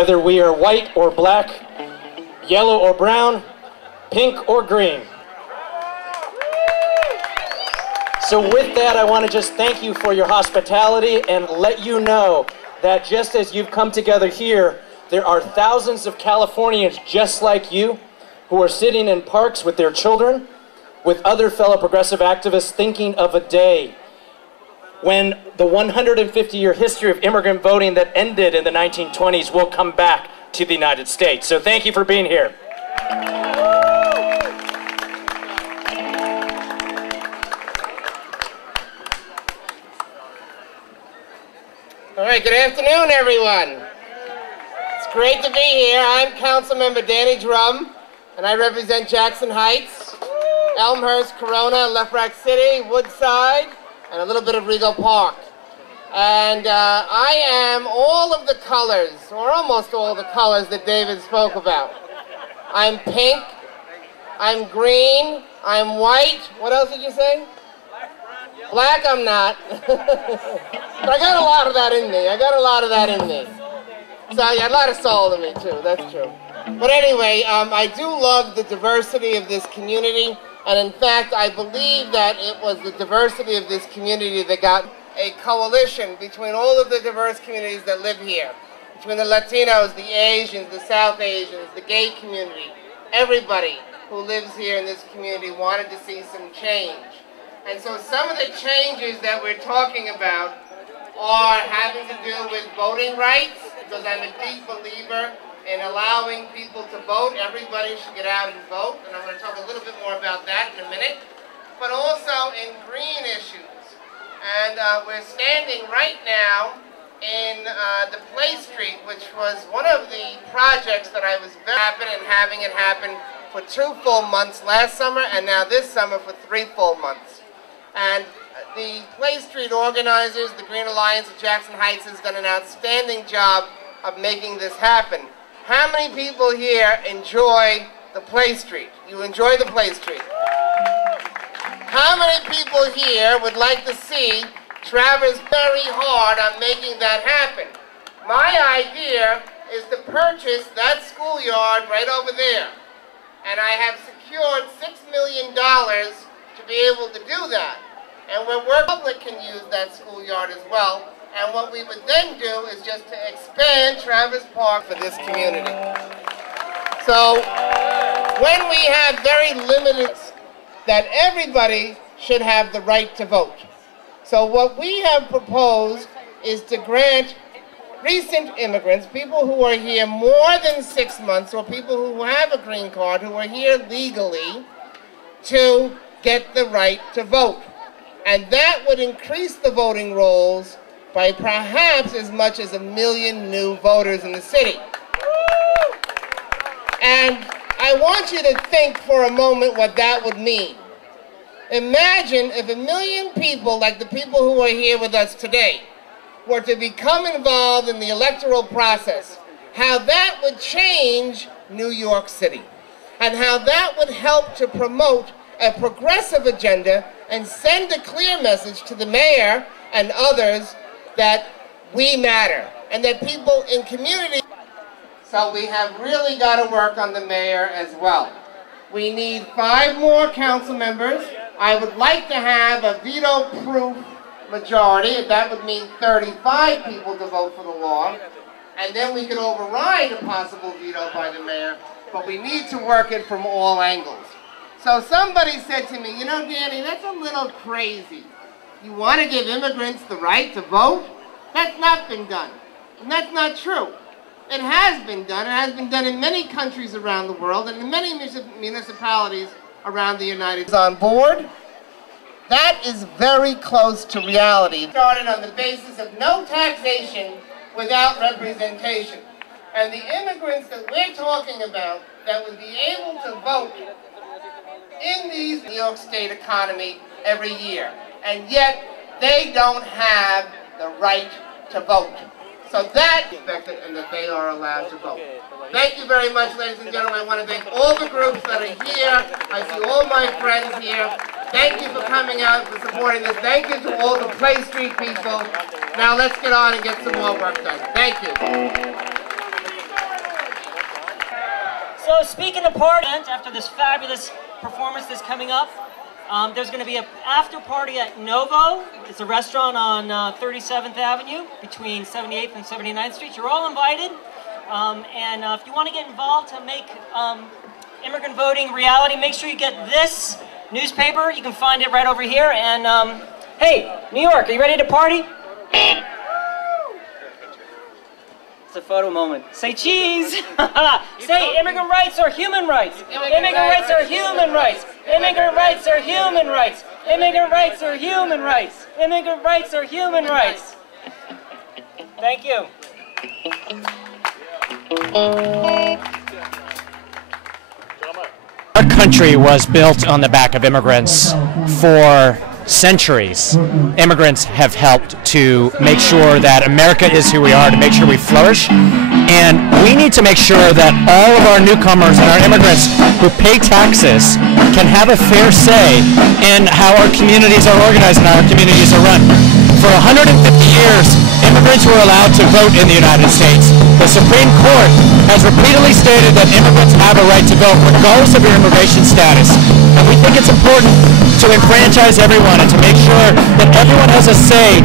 whether we are white or black, yellow or brown, pink or green. So with that, I want to just thank you for your hospitality and let you know that just as you've come together here, there are thousands of Californians just like you who are sitting in parks with their children, with other fellow progressive activists, thinking of a day when the 150-year history of immigrant voting that ended in the 1920s will come back to the United States. So thank you for being here. All right, good afternoon, everyone. It's great to be here. I'm Councilmember Danny Drum, and I represent Jackson Heights, Elmhurst, Corona, Left Rack City, Woodside, and a little bit of Rego Park. And I am all of the colors, or almost all the colors that David spoke about. I'm pink, I'm green, I'm white. What else did you say? Black, I'm not. But I got a lot of that in me. So I got a lot of soul in me, too. That's true. But anyway, I do love the diversity of this community. And in fact, I believe that it was the diversity of this community that got a coalition between all of the diverse communities that live here. Between the Latinos, the Asians, the South Asians, the gay community. Everybody who lives here in this community wanted to see some change. And so some of the changes that we're talking about are having to do with voting rights, because I'm a deep believer in allowing people to vote. Everybody should get out and vote, and I'm going to talk a little bit more about that in a minute. But also in green issues. And we're standing right now in the Play Street, which was one of the projects that I was very happy and having it happen for 2 full months last summer, and now this summer for 3 full months. And the Play Street organizers, the Green Alliance of Jackson Heights, has done an outstanding job of making this happen. How many people here enjoy the Play Street? You enjoy the Play Street? How many people here would like to see Travis very hard on making that happen? My idea is to purchase that schoolyard right over there. And I have secured $6 million to be able to do that. And where the public can use that schoolyard as well. And what we would then do is just to expand Travis Park for this community. So when we have very limited, that everybody should have the right to vote. So what we have proposed is to grant recent immigrants, people who are here more than 6 months, or people who have a green card, who are here legally, to get the right to vote. And that would increase the voting rolls by perhaps as much as 1 million new voters in the city. And I want you to think for a moment what that would mean. Imagine if 1 million people, like the people who are here with us today, were to become involved in the electoral process, how that would change New York City, and how that would help to promote a progressive agenda and send a clear message to the mayor and others that we matter, and that people in community. So we have really got to work on the mayor as well. We need 5 more council members. I would like to have a veto-proof majority. That would mean 35 people to vote for the law. And then we could override a possible veto by the mayor. But we need to work it from all angles. So somebody said to me, you know, Danny, that's a little crazy. You want to give immigrants the right to vote? That's not been done. And that's not true. It has been done. It has been done in many countries around the world and in many municipalities around the United States. On board, that is very close to reality. Started on the basis of no taxation without representation. And the immigrants that we're talking about that would be able to vote in these New York State economy every year. And yet, they don't have the right to vote. So that is expected, and that they are allowed to vote. Thank you very much, ladies and gentlemen. I want to thank all the groups that are here. I see all my friends here. Thank you for coming out, for supporting this. Thank you to all the Play Street people. Now let's get on and get some more work done. Thank you. speaking of party, after this fabulous performance that's coming up, there's going to be an after party at Novo. It's a restaurant on 37th Avenue between 78th and 79th Street. You're all invited. And if you want to get involved to make immigrant voting reality, make sure you get this newspaper. You can find it right over here. And hey, New York, are you ready to party? It's a photo moment. Say cheese. Say immigrant rights are human rights. Immigrant rights are human rights. Immigrant rights are human rights. Immigrant rights are human rights. Immigrant rights are human rights. Thank you. Our country was built on the back of immigrants for centuries. Immigrants have helped to make sure that America is who we are, to make sure we flourish. And we need to make sure that all of our newcomers and our immigrants who pay taxes can have a fair say in how our communities are organized and how our communities are run. For 150 years, immigrants were allowed to vote in the United States. The Supreme Court has repeatedly stated that immigrants have a right to vote regardless of your immigration status. And we think it's important to enfranchise everyone and to make sure that everyone has a say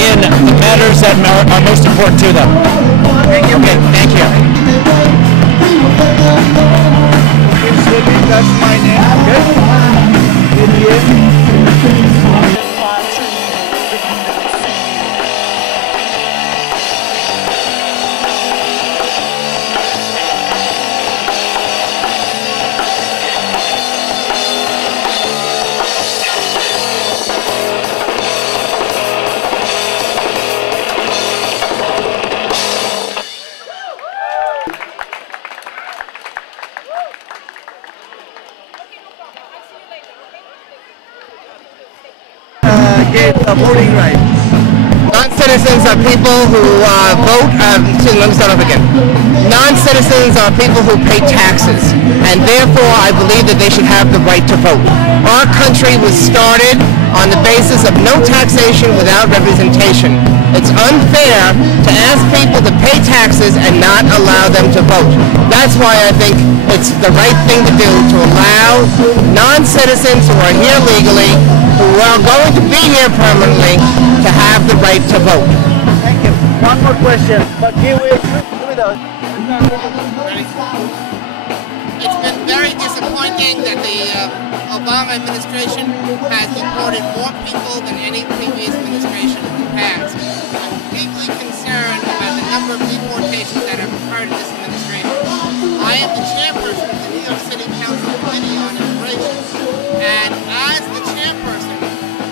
in the matters that are most important to them. Thank you. Okay, thank you. That's my name. Okay. Get voting rights. Non-citizens are people who vote. Let me start off again. Non-citizens are people who pay taxes, and therefore I believe that they should have the right to vote. Our country was started on the basis of no taxation without representation. It's unfair to ask people to pay taxes and not allow them to vote. That's why I think it's the right thing to do, to allow non-citizens who are here legally, who are going to be here permanently, to have the right to vote. Thank you. One more question. But give it It's been very disappointing that the Obama administration has deported more people than any previous administration in the past. I'm deeply concerned about the number of deportations that have occurred in this administration. I am the chairperson of the New York City Council Committee on Immigration, and as the chairperson,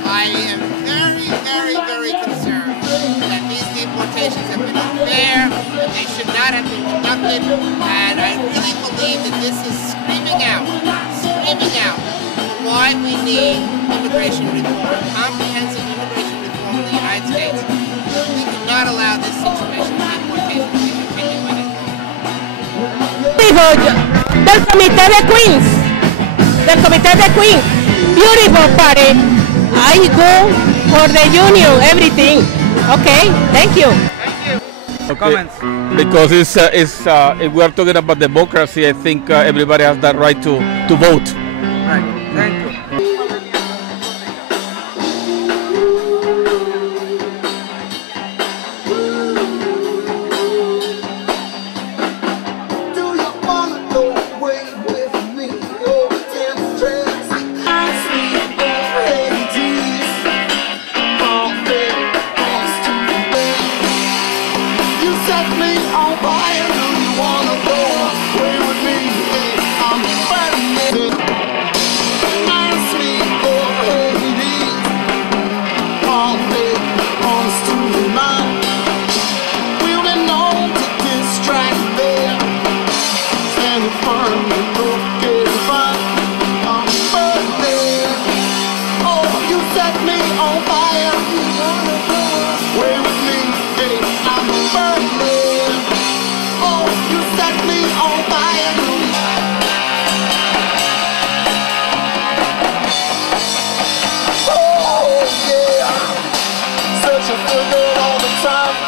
I am very, very, very concerned that these deportations have been unfair, that they should not have been conducted, and I really believe that this is screaming out why we need immigration reform, comprehensive immigration reform in the United States. We cannot allow this situation of deportation to continue any longer. Del Comité de Queens. Del Comité de Queens. Beautiful party. I go for the union, everything. Okay, thank you. Okay. Comments. Because if we are talking about democracy, I think everybody has that right to vote. Right. Thank you.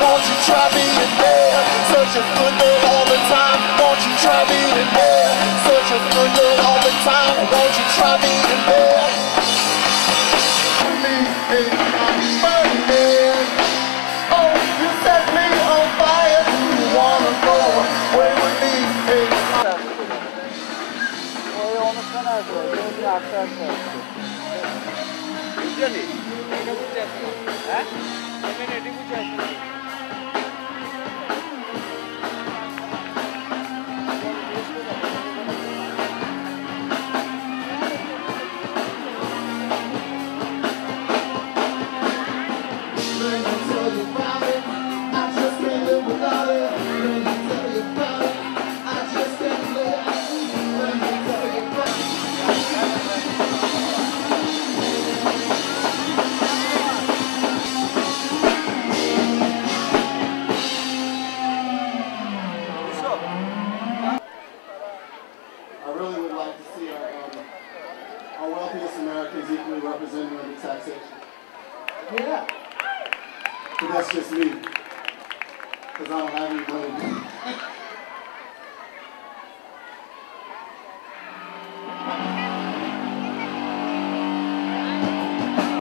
Won't you try being there? Such a good girl all the time. Won't you try being there? Usually, huh? I really would like to see our wealthiest Americans equally represented under taxation. Yeah. But that's just me, because I don't have any money.